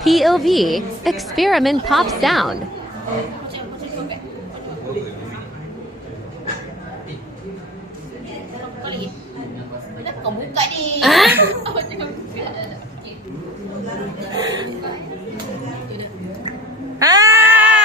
POV, Eksperimen Pop Sound. Kau buka ni. Ah.